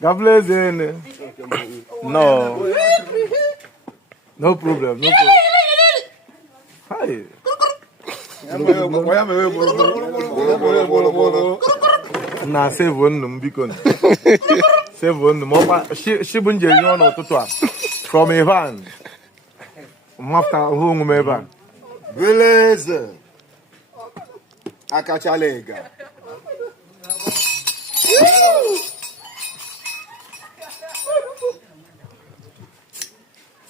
God bless you. No. No problem. No problem. Hi. Na save one biko. Save one more. She bunje you no tutu from Ivan. Mafta home Ivan. Beleza. Akachalega.